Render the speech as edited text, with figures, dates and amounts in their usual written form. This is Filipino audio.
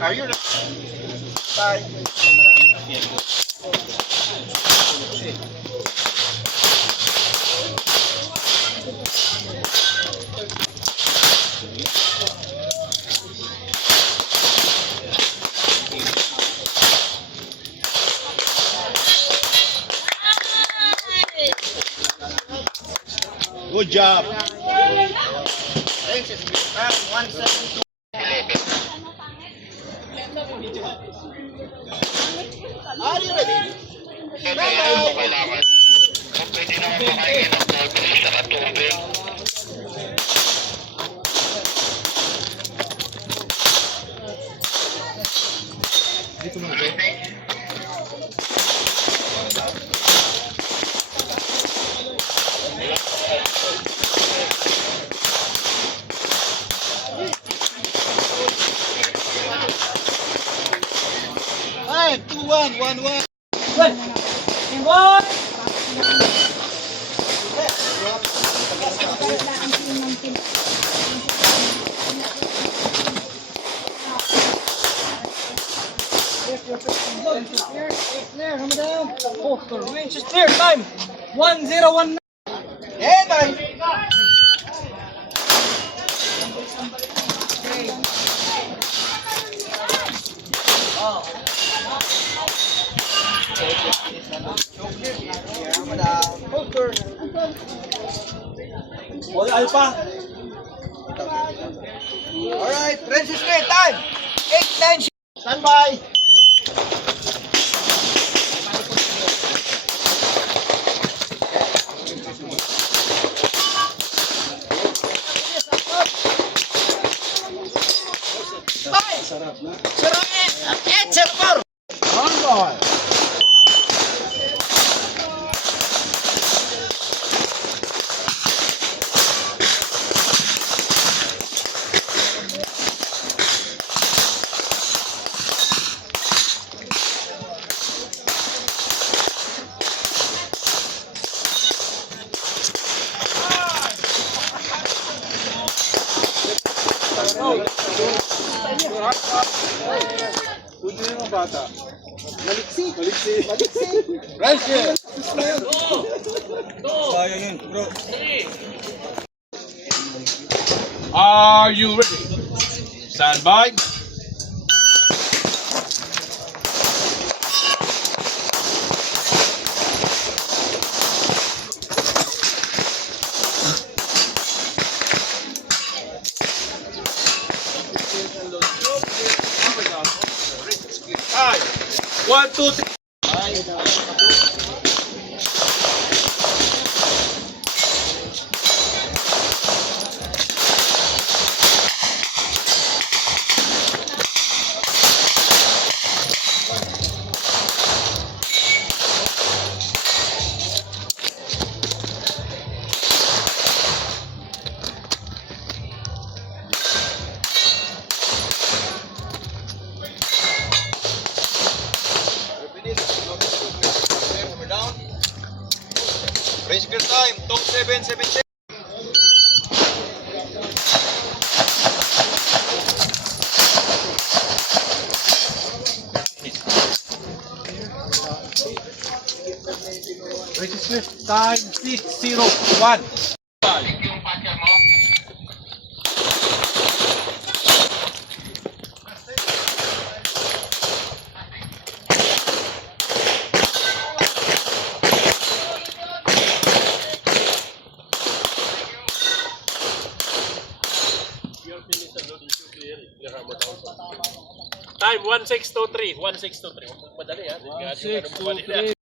Are you ready? Bye. Good job. Thanks, it's 172. Are you ready? Bye-bye. Pwede naman makain ng tubig sa katubig. Dito mo na. Ay, 2-1, 1-1. Good. And one. Clear, come down. Oh, range is clear. Time 1019. Yeah, bye. All alpha. Alright, ready straight time. 8-10. Stand by. Sarap eh. Server. On boy. Kunin mo yung bata. Maliksi. Maliksi. Right here. Sayang yun, bro. Are you ready? Stand by. Five. 1, 2, 3. Race clear time. 2777. Register time 601. Time 1623. 1623. Madali ha. 1623.